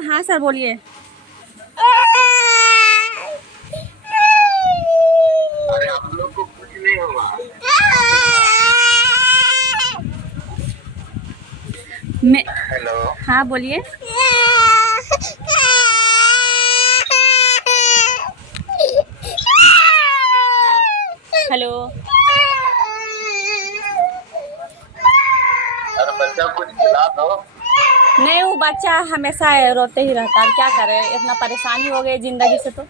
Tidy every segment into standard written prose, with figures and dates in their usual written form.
हाँ सर बोलिए। अरे हम लोग को कुछ नहीं होगा। मैं हेलो। हाँ बोलिए। हेलो। अरे बच्चा कुछ खिला दो। नहीं, वो बच्चा हमेशा रोते ही रहता है, क्या करे, इतना परेशानी हो गई ज़िंदगी से तो।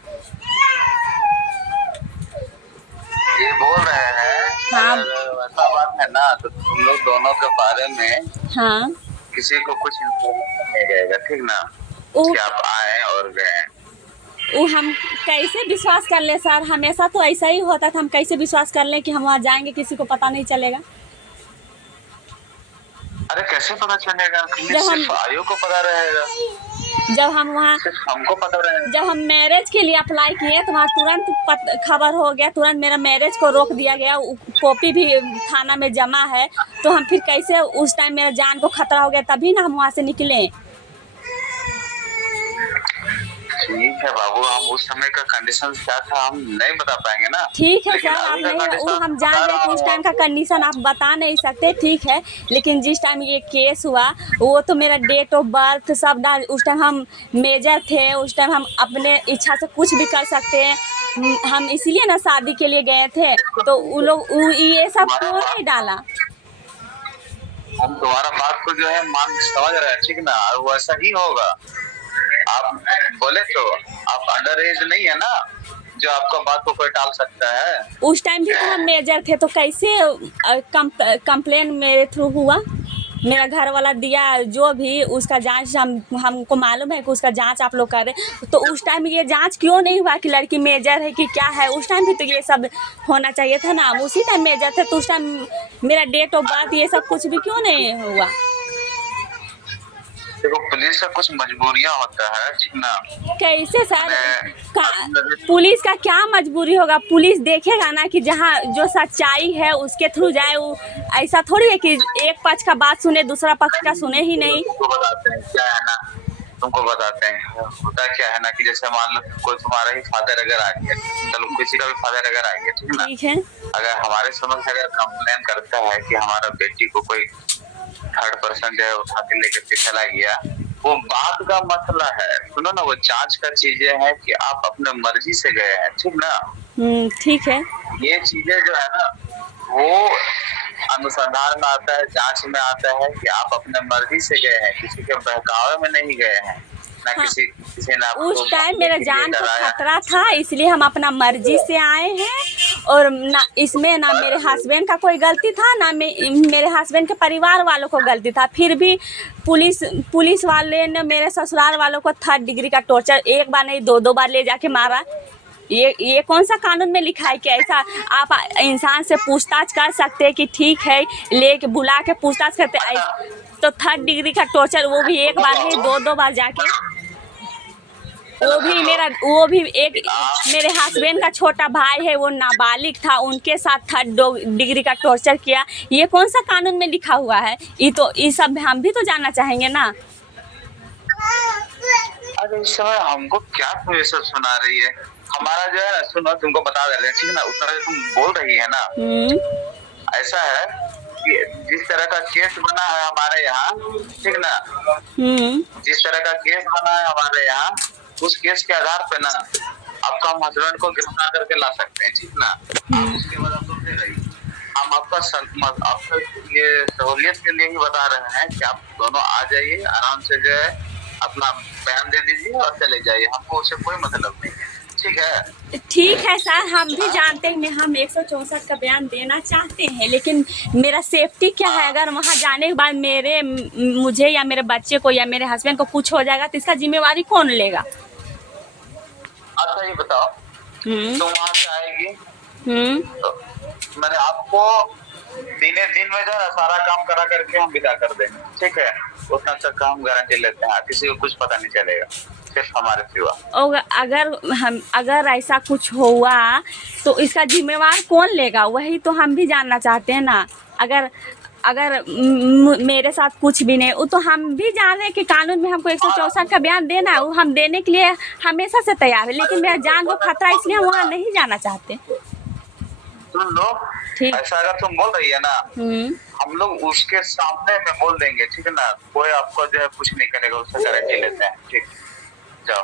ये बोल रहे हैं हाँ। अगर वैसा बात है ना तो तुम लोग दोनों के बारे में हाँ। किसी को कुछ इन्फॉर्मेशन नहीं रहेगा, ठीक ना? वो कि आप आए और गए। वो हम कैसे विश्वास कर ले सर, हमेशा तो ऐसा ही होता था, हम कैसे विश्वास कर लें कि हम वहाँ जाएंगे किसी को पता नहीं चलेगा। अरे कैसे पता चलेगा? कि जब हम सिर्फ आयु को पता रहेगा, जब हम वहाँ सिर्फ हमको पता रहेगा। जब हम मैरिज के लिए अप्लाई किए तो वहाँ तुरंत खबर हो गया, तुरंत मेरा मैरिज को रोक दिया गया, कॉपी भी थाना में जमा है। तो हम फिर कैसे, उस टाइम मेरा जान को खतरा हो गया तभी ना हम वहाँ से निकले। ठीक है बाबू, हम उस समय का कंडीशन क्या था हम नहीं बता पाएंगे ना। ठीक है लेकिन सर, आप अभी का नहीं, वो कंडीशन हम बता जान रहे रहा कि उस हूँ टाइम का आपको। कंडीशन आप बता नहीं सकते, ठीक है। लेकिन जिस टाइम ये केस हुआ वो तो मेरा डेट ऑफ बर्थ सब डाल, उस टाइम हम मेजर थे, उस टाइम हम अपने इच्छा से कुछ भी कर सकते हैं। हम इसीलिए ना शादी के लिए गए थे। तो वो लोग ये सब तुम्हारा क्यों नहीं बात डाला। हम तुम्हारा बात को जो है मान समझ रहे हैं, ठीक ना? और वैसा ही होगा। आप बोले तो आप अंडर एज नहीं है ना, जो आपका बात को कोई टाल सकता है। उस टाइम भी तो हम मेजर थे, तो कैसे कंप्लेन मेरे थ्रू हुआ। मेरा घर वाला दिया जो भी उसका जांच, हमको मालूम है कि उसका जांच आप लोग करें। तो उस टाइम ये जांच क्यों नहीं हुआ कि लड़की मेजर है कि क्या है। उस टाइम भी तो ये सब होना चाहिए था ना, हम उसी टाइम मेजर थे, तो उस टाइम मेरा डेट ऑफ बर्थ ये सब कुछ भी क्यों नहीं हुआ। देखो पुलिस का कुछ मजबूरियां होता है, ठीक ना? कैसे सर, मैं पुलिस का क्या मजबूरी होगा। पुलिस देखेगा ना कि जहाँ जो सच्चाई है उसके थ्रू जाए। वो ऐसा थोड़ी है कि एक पक्ष का बात सुने दूसरा पक्ष का सुने ही नहीं। तुमको बताते हैं क्या है ना, तुमको बताते हैं होता क्या है ना कि जैसे मान लो कोई तुम्हारा ही फादर अगर आ गया, चलो किसी का भी फादर अगर आ गया, ठीक ना? ठीक है। अगर हमारे समक्ष अगर कंप्लेन करता है कि हमारा बेटी को कोई थर्ड पर्सन जो है उठा के लेकर के चला गया, वो बात का मसला है। सुनो ना, वो जांच का चीजें हैं कि आप अपने मर्जी से गए हैं, ठीक ना? ठीक है। ये चीजें जो है ना वो अनुसंधान में आता है, जांच में आता है कि आप अपने मर्जी से गए हैं, किसी के बहकावे में नहीं गए हैं ना। हाँ, किसी ने आपको उस टाइम मेरा के लिए जान को डराया। खतरा था, इसलिए हम अपना मर्जी से आए हैं। और ना इसमें ना मेरे हस्बैंड का कोई गलती था, ना मेरे हस्बैंड के परिवार वालों को गलती था। फिर भी पुलिस वाले ने मेरे ससुराल वालों को 3rd डिग्री का टॉर्चर, एक बार नहीं 2 बार ले जाके मारा। ये कौन सा कानून में लिखा है कि ऐसा आप इंसान से पूछताछ कर सकते हैं कि ठीक है, लेके बुला के पूछताछ करते तो 3rd डिग्री का टॉर्चर, वो भी एक बार नहीं 2 बार जाके। वो भी एक मेरे हस्बैंड का छोटा भाई है, वो नाबालिग था, उनके साथ 3rd डिग्री का टॉर्चर किया। ये कौन सा कानून में लिखा हुआ है। ये सब हम भी तो जानना चाहेंगे ना। अरे इस समय हमको क्या तुम ये सब सुना रही है? हमारा जो है ना, सुनो तुमको बता दे रहे हैं, ठीक ना? उतना जो तुम बोल रही है ना, ऐसा है कि जिस तरह का केस बना है हमारे यहाँ, ठीक ना? जिस तरह का केस बना है हमारे यहाँ, उस केस के आधार पे ना आपका हम हस्बैंड को गिरफ्तार करके ला सकते हैं, ठीक ना? उसके बाद आप सुनते रहिए। हम आपका ये सहूलियत के लिए ही बता रहे हैं कि आप दोनों आ जाइए, आराम से जो है अपना बयान दे दीजिए और चले जाइए, हमको उससे कोई मतलब नहीं है, ठीक है? ठीक है सर, हम भी जानते हैं, हम 164 का बयान देना चाहते हैं, लेकिन मेरा सेफ्टी क्या है। अगर वहाँ जाने के बाद मुझे या मेरे बच्चे को या मेरे हस्बैंड को कुछ हो जाएगा तो इसका जिम्मेवारी कौन लेगा। अच्छा ये बताओ, तुम वहाँ से आएगी तो मैंने आपको दिने दिन में जो है सारा काम करा करके हम विदा कर देंगे, ठीक है? उतना तक का हम गारंटी लेते हैं, किसी को कुछ पता नहीं चलेगा सिर्फ हमारे सिवा। और अगर ऐसा कुछ हुआ तो इसका जिम्मेवार कौन लेगा, वही तो हम भी जानना चाहते हैं ना। अगर अगर मेरे साथ कुछ भी नहीं, वो तो हम भी जान रहे हैं कि कानून में हमको 164 का बयान देना है, वो हम देने के लिए हमेशा से तैयार है, लेकिन मेरा जान को खतरा, इसलिए हम वहाँ नहीं जाना चाहते। सुन लो, ठीक। ऐसा अगर तुम बोल रही है ना, हम लोग उसके सामने में बोल देंगे, ठीक है ना, कोई आपको जो है कुछ नहीं करेगा, उससे गारंटी लेते हैं। ठीक, जाओ।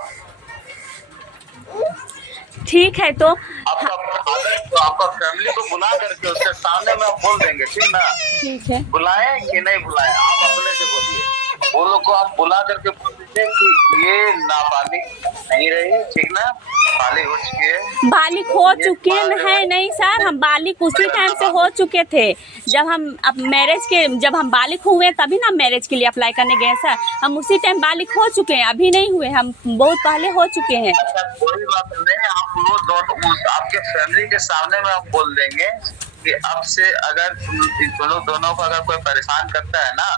ठीक है, तो आपका फैमिली को बुला करके उसके सामने में आप बोल देंगे, ठीक ना। ठीक है, बुलाए कि नहीं बुलाए, आप अपने से बोलिए। वो लोग को आप बुला करके बोल दीजिए कि ये नाबालिग नहीं रही, ठीक ना, बालिग हो चुकी है। बालिग हो चुके हैं नहीं सर, हम बालिग उसी टाइम से हो चुके थे जब हम अब जब हम बालिग हुए तभी ना मैरिज के लिए अप्लाई करने गए सर। हम उसी टाइम बालिग हो चुके हैं, अभी नहीं हुए, हम बहुत पहले हो चुके हैं। अच्छा, कोई बात नहीं, आप वो दोनों आपके फैमिली के सामने में आप बोल देंगे कि अब से अगर दोनों को अगर कोई परेशान करता है ना,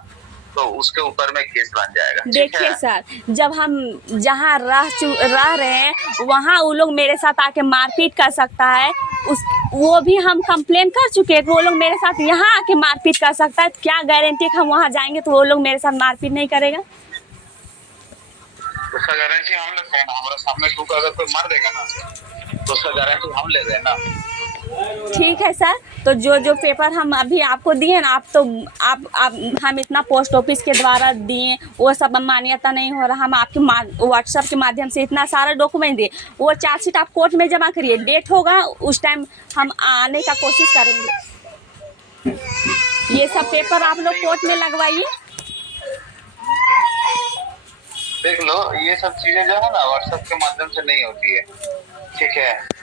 तो उसके ऊपर में केस बन जाएगा। देखिए सर, जब हम जहाँ रह रहे हैं वहाँ वो लोग मेरे साथ आके मारपीट कर सकता है, वो भी हम कंप्लेन कर चुके हैं। वो लोग मेरे साथ यहाँ आके मारपीट कर सकता है, क्या गारंटी कि हम वहाँ जाएंगे तो वो लोग मेरे साथ मारपीट नहीं करेगा? उसका गारंटी हम लेते हैं ना, हमारे सामने क्योंकि अगर कोई मार देगा ना तो उसका गारंटी हम ले रहे हैं ना। ठीक है सर, तो जो पेपर हम अभी आपको दिए ना, आप हम इतना पोस्ट ऑफिस के द्वारा दिए, वो सब मान्यता नहीं हो रहा। हम आपके व्हाट्सएप के माध्यम से इतना सारा डॉक्यूमेंट दिए, वो चार्जशीट आप कोर्ट में जमा करिए, डेट होगा उस टाइम हम आने का कोशिश करेंगे। ये सब पेपर आप लोग कोर्ट में लगवाइए। देख लो, ये सब चीजें जो है ना व्हाट्सएप के माध्यम से नहीं होती है, ठीक है।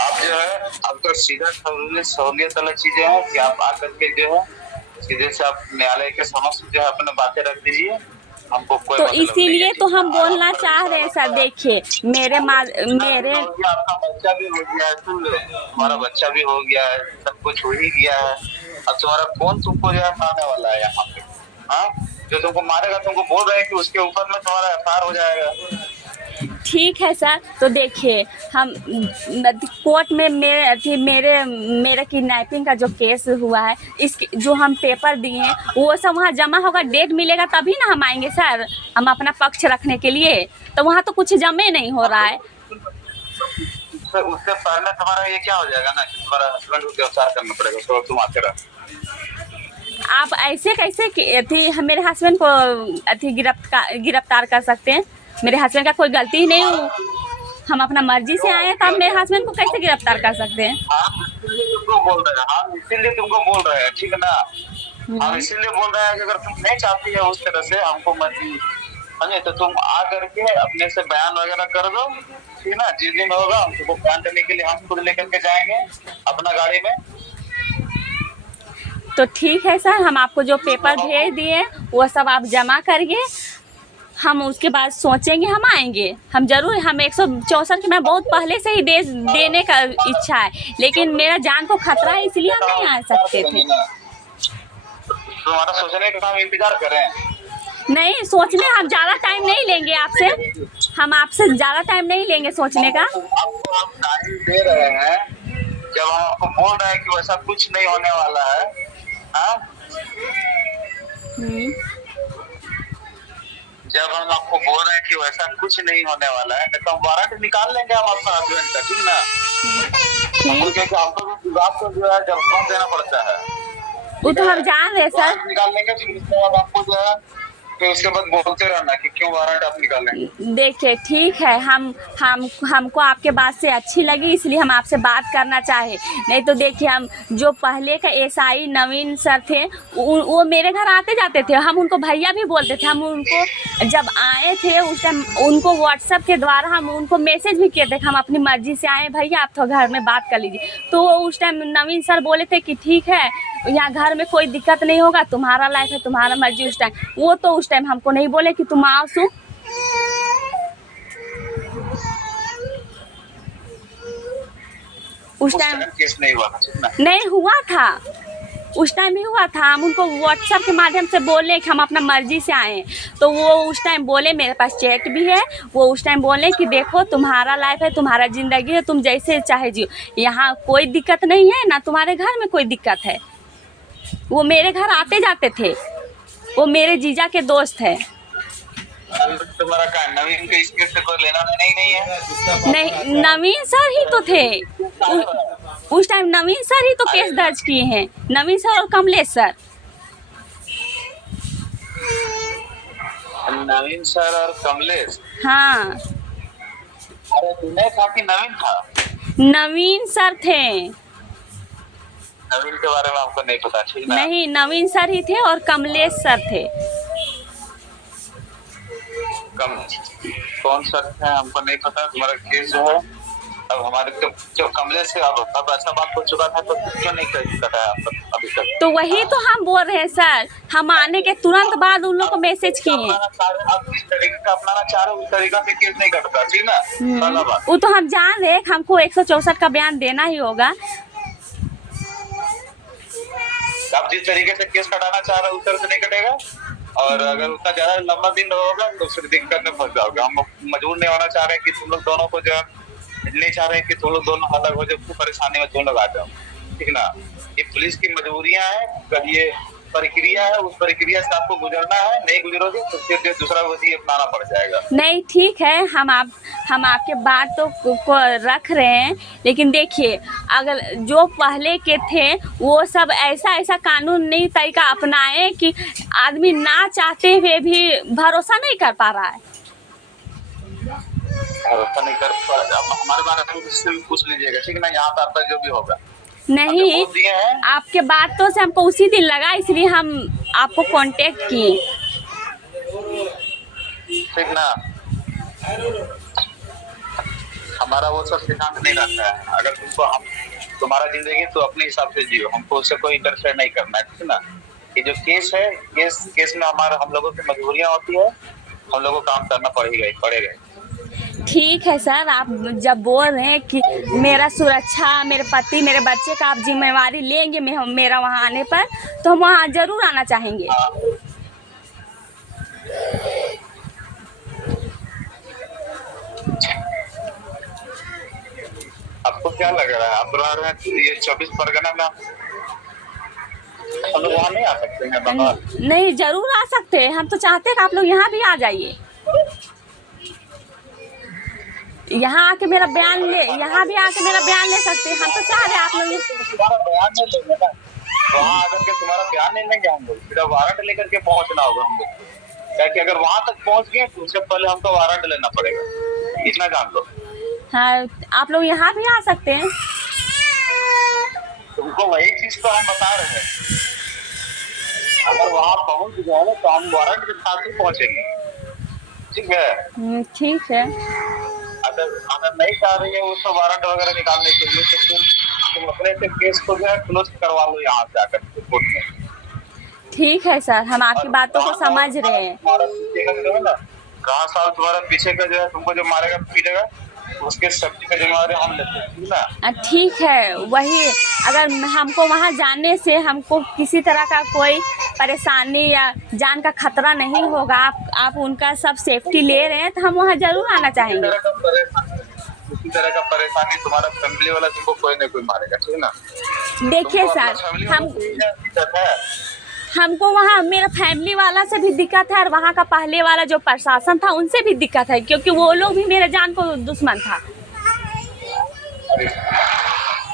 आप जो है आपका सीधा सहूलियत वाला चीजें है कि आप आकर के जो है सीधे से आप न्यायालय के समक्ष जो है अपने बातें रख दीजिए, हमको कोई तो इसीलिए तो हम बोलना चाह रहे हैं सर। देखिए मेरे आपका बच्चा भी हो गया है, सुन लो, तुम्हारा बच्चा भी हो गया है, सब कुछ हो ही गया है। अब तुम्हारा कौन तुमको जो है मारने वाला है यहाँ पे? हाँ, जो तुमको मारेगा तुमको बोल रहे हैं कि उसके ऊपर में तुम्हारा एफआईआर हो जाएगा। ठीक है सर, तो देखिए हम कोर्ट में मेरे किडनैपिंग का जो केस हुआ है, इस जो हम पेपर दिए हैं वो सब वहाँ जमा होगा, डेट मिलेगा तभी ना हम आएंगे सर, हम अपना पक्ष रखने के लिए। तो वहाँ तो कुछ जमे नहीं हो रहा है। उससे पहले तुम्हारा ये क्या हो जाएगा ना, तुम्हारा हस्बैंड को गिरफ्तार करना पड़ेगा, तो तुम आते रहो। आप ऐसे कैसे मेरे हस्बैंड को गिरफ्तार कर सकते हैं? मेरे हस्बैंड का कोई गलती ही नहीं हो, हम अपना मर्जी से आए हैं, तो आप मेरे हस्बैंड को कैसे गिरफ्तार कर सकते हैं? हम इसीलिए तुमको बोल रहे हैं, ठीक है ना। हम इसीलिए बोल रहे हैं कि अगर तुम नहीं चाहती है उस तरह से हमको मर्जी समझे, तो तुम आ करके अपने से बयान वगैरह कर दो, ठीक है ना। जिस दिन होगा हमको बयान करने के लिए हम खुद लेकर के जाएंगे अपना गाड़ी में। तो ठीक है सर, हम आपको जो पेपर भेज दिए वो सब आप जमा करिए, हम उसके बाद सोचेंगे, हम आएंगे, हम जरूर। हम 164 की मैं बहुत पहले से ही देने का इच्छा है, लेकिन मेरा जान को खतरा है, इसलिए हम नहीं आ सकते थे। तुम्हारा सोचने का काम इंतजार कर रहे हैं। नहीं सोचने, हम ज़्यादा टाइम नहीं लेंगे आपसे, हम आपसे ज़्यादा टाइम नहीं लेंगे सोचने का। आपको हम टाइम दे रहे हैं, जब हम आपको बोल रहे हैं कि वैसा कुछ नहीं होने वाला है। हाँ, जब हम आपको बोल रहे हैं कि वैसा कुछ नहीं होने वाला है, तो हम वारंट निकाल लेंगे हम आपका हस्बैंड का, ठीक ना। आपको जो है जवाब देना पड़ता है, वो तो हम जान रहे सर। निकाल लेंगे, फिर उसके बाद आपको जो है फिर उसके बाद बोलते रहना कि क्यों वारंट आप निकालें। देखिए ठीक है, हमको आपके बात से अच्छी लगी, इसलिए हम आपसे बात करना चाहे। नहीं तो देखिए, हम जो पहले का एसआई नवीन सर थे, वो मेरे घर आते जाते थे, हम उनको भैया भी बोलते थे। हम उनको जब आए थे उस टाइम उनको व्हाट्सएप के द्वारा हम उनको मैसेज भी किए थे कि हम अपनी मर्जी से आए भैया, आप तो घर में बात कर लीजिए। तो उस टाइम नवीन सर बोले थे कि ठीक है, यहाँ घर में कोई दिक्कत नहीं होगा, तुम्हारा लाइफ है, तुम्हारा मर्जी। उस टाइम वो तो उस टाइम हमको नहीं बोले कि तुम आओ सु। उस टाइम केस नहीं हुआ था, नहीं हुआ था, उस टाइम भी हुआ था। हम उनको व्हाट्सएप के माध्यम से बोले कि हम अपना मर्जी से आए, तो वो उस टाइम बोले, मेरे पास चैट भी है, वो उस टाइम बोले कि देखो तुम्हारा लाइफ है, तुम्हारा ज़िंदगी है, तुम जैसे चाहे जियो, यहाँ कोई दिक्कत नहीं है ना, तुम्हारे घर में कोई दिक्कत है। वो मेरे घर आते जाते थे, वो मेरे जीजा के दोस्त है। तुम्हारा क्या नवीन के इस केस से कोई लेना देना ही नहीं है? नहीं, नवीन सर ही तो थे उस टाइम, नवीन सर ही तो केस दर्ज किए हैं, नवीन सर और कमलेश सर। नवीन सर और कमलेश? हाँ, अरे तुम्हें था कि नवीन था? नवीन सर थे। नवीन के बारे में आपको नहीं पता, ठीक ना? नहीं, नवीन सर ही थे और कमलेश सर थे। कौन सर थे हमको नहीं पता। तुम्हारा केस जो है अब हमारे जो कमलेश से अब ऐसा बात हो चुका था तो क्यों नहीं कटा अभी तक? तो वही तो हम बोल रहे हैं सर, हम आने के तुरंत बाद उन लोग को मैसेज किए हैं। आप जिस तरीके का अपनाना चाह रहे हो उस तरीका से केस नहीं कटता, ठीक ना? पहला बात वो तो हम जान रहे हैं, हमको 164 का बयान देना ही होगा। आप जिस तरीके से केस कटाना चाह रहे हो उस तरह से नहीं कटेगा, और अगर उतना ज्यादा लंबा दिन होगा तो फिर दिक्कत में फंस जाओगे। हम मजबूर नहीं होना चाह रहे हैं कि तुम लोग दोनों को जो नहीं चाह रहे हैं कि तुम लोग दोनों अलग हो जाओ, परेशानी में तुम लोग आ जाओ, ठीक ना? ये पुलिस की मजबूरियां हैं, कभी ये प्रक्रिया है, उस प्रक्रिया से आपको गुजरना है। नहीं गुजरोगे तो फिर दूसरा वही अपनाना पड़ जाएगा। नहीं, ठीक है, हम आपके बात को रख रहे हैं, लेकिन देखिए अगर जो पहले के थे वो सब ऐसा कानून नहीं तरीका अपनाए कि आदमी ना चाहते हुए भी भरोसा नहीं कर पा रहा है। भरोसा नहीं कर पा रहा, हमारे बारे में किसी भी पूछ लीजिएगा, ठीक ना? यहाँ पर जो भी होगा नहीं, आपके बातों से हमको उसी दिन लगा, इसलिए हम आपको कांटेक्ट किए, ठीक ना? हमारा वो सब सिद्धांत नहीं रहता है। अगर तुम्हारा जिंदगी तो अपने हिसाब से जियो, हमको उससे कोई इंटरफेयर नहीं करना है, ठीक ना? ये जो केस है, केस में हम लोगों की मजबूरियां होती है, हम लोगों को काम करना पड़ेगा। ठीक है सर, आप जब बोल रहे हैं कि मेरा सुरक्षा, मेरे पति, मेरे बच्चे का आप जिम्मेवारी लेंगे मेरा वहाँ आने पर, तो हम वहाँ जरूर आना चाहेंगे। आपको क्या लग रहा है? आप रह रहे हैं ये 24 परगना में, हम लोग वहाँ नहीं आ सकते हैं? नहीं, जरूर आ सकते हैं, हम तो चाहते हैं कि आप लोग यहाँ भी आ जाइए, यहाँ आके मेरा बयान ले सकते हैं। हम तो चाह रहे हैं आप लोग तुम्हारा बयान नहीं लेंगे ना, वहाँ आकर के तुम्हारा बयान नहीं लेंगे हम लोग, फिर वारंट लेकर के पहुँचना होगा हम लोग, क्योंकि अगर वहाँ तक पहुँच गए तो उससे पहले हमको वारंट लेना पड़ेगा, इतना जान लो। हाँ, आप लोग यहाँ भी आ सकते हैं। तुमको वही चीज तो हम बता रहे हैं, अगर वहाँ पहुँच गए ना तो हम वारंट के साथ ही पहुँचेंगे, ठीक है? ठीक है। अगर नहीं चाह रही है उसको वारंट वगैरह निकालने के लिए तो फिर तुम अपने से केस को जो है क्लोज करवा लो यहाँ से आकर कोर्ट में। ठीक है सर, हम आपकी बातों को समझ रहे हैं। कहाँ साल तुम्हारा पीछे का जो है तुमको जो मारेगा पीटेगा उसके सेफ्टी का जिम्मेवारी हम लेते हैं, ठीक ना? ठीक है, वही अगर हमको वहाँ जाने से हमको किसी तरह का कोई परेशानी या जान का खतरा नहीं होगा, आप उनका सब सेफ्टी ले रहे हैं, तो हम वहाँ जरूर आना चाहेंगे। किसी तरह का परेशानी तुम्हारा फैमिली वाला तुमको कोई न कोई मारेगा, ठीक ना? देखिए सर, हमको वहाँ मेरा फैमिली वाला से भी दिक्कत है और वहाँ का पहले वाला जो प्रशासन था उनसे भी दिक्कत है, क्योंकि वो लोग भी मेरे जान को दुश्मन था।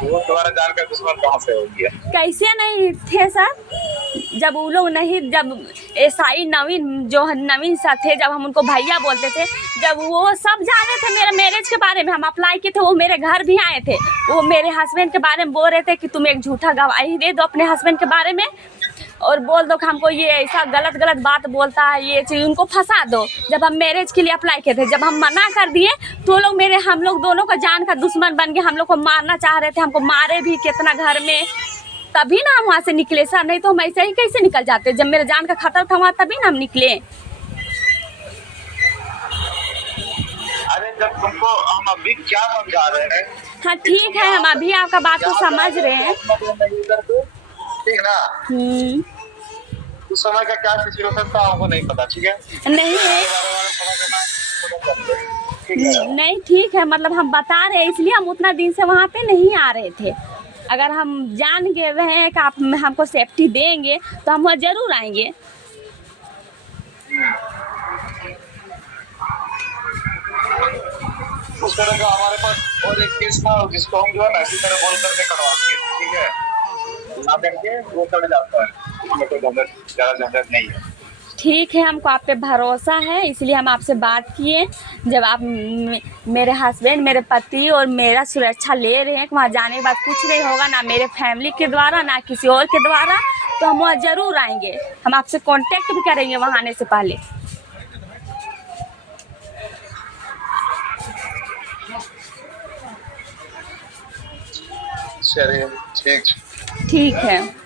वो तुम्हारा जान का दुश्मन कहाँ से हो गया? कैसे नहीं थे सर, जब वो लोग नहीं, जब एसआई नवीन सर थे, जब हम उनको भैया बोलते थे, जब वो सब जाने थे मेरे मैरिज के बारे में, हम अप्लाई किए थे, वो मेरे घर भी आए थे, वो मेरे हस्बैंड के बारे में बोल रहे थे कि तुम एक झूठा गवाही दे दो अपने हस्बैंड के बारे में और बोल दो कि हमको ये ऐसा गलत बात बोलता है, ये चीज़ उनको फंसा दो। जब हम मैरिज के लिए अप्लाई किए थे, जब हम मना कर दिए तो लोग हम लोग दोनों का जान का दुश्मन बन गए, हम लोग को मारना चाह रहे थे, हमको मारे भी कितना घर में, तभी ना हम वहाँ से निकले सर, नहीं तो हम ऐसे ही कैसे निकल जाते? जब मेरे जान का खतरा था वहाँ, तभी ना हम निकले। अरे जब तुमको हम अभी क्या समझा रहे हैं? हाँ ठीक है, हम अभी आपका बात को समझ रहे हैं, ठीक ना? उस समय का क्या सिचुएशन था हमको नहीं पता, ठीक है? नहीं नहीं, ठीक है, मतलब हम बता रहे हैं, इसलिए हम उतना दिन से वहाँ पे नहीं आ रहे थे। अगर हम जान गए रहे हैं कि आप हमको सेफ्टी देंगे तो हम वहाँ ज़रूर आएंगे। उस तरह का हमारे पास और एक केस था जिसको हम जो है ना इसी तरह बोल करके करवाते हैं, ठीक है, ना करके वो चले जाता है, इसमें कोई ज़्यादा झंझट नहीं है। ठीक है, हमको आप पे भरोसा है इसलिए हम आपसे बात किए। जब आप मेरे हस्बैंड, मेरे पति और मेरा सुरक्षा ले रहे हैं कि वहाँ जाने के बाद कुछ नहीं होगा, ना मेरे फैमिली के द्वारा ना किसी और के द्वारा, तो हम वहाँ ज़रूर आएंगे। हम आपसे कांटेक्ट भी करेंगे वहाँ आने से पहले। चलिए ठीक ठीक है।